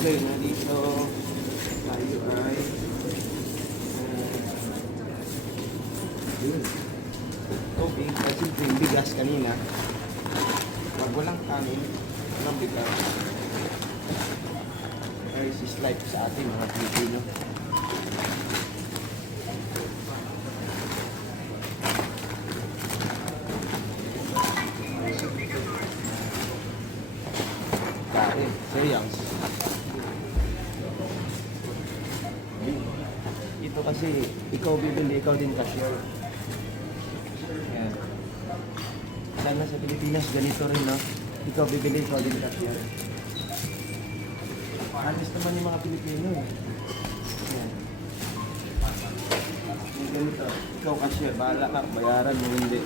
Okay, na dito tayo ay yun. Tubig, kasi yung bigas kanina. Pag walang kanin, walang bigas. Ay, is life sa ating mga Pilipino. Kain, sayang. Ito kasi, ikaw bibili, ikaw din cashier. Yan. Sana sa Pilipinas, ganito rin, no? Ikaw bibili, ikaw din cashier. Halos naman yung mga Pilipino, eh. Yan. Yung ganito, ikaw cashier, bahala ka, bayaran mo hindi.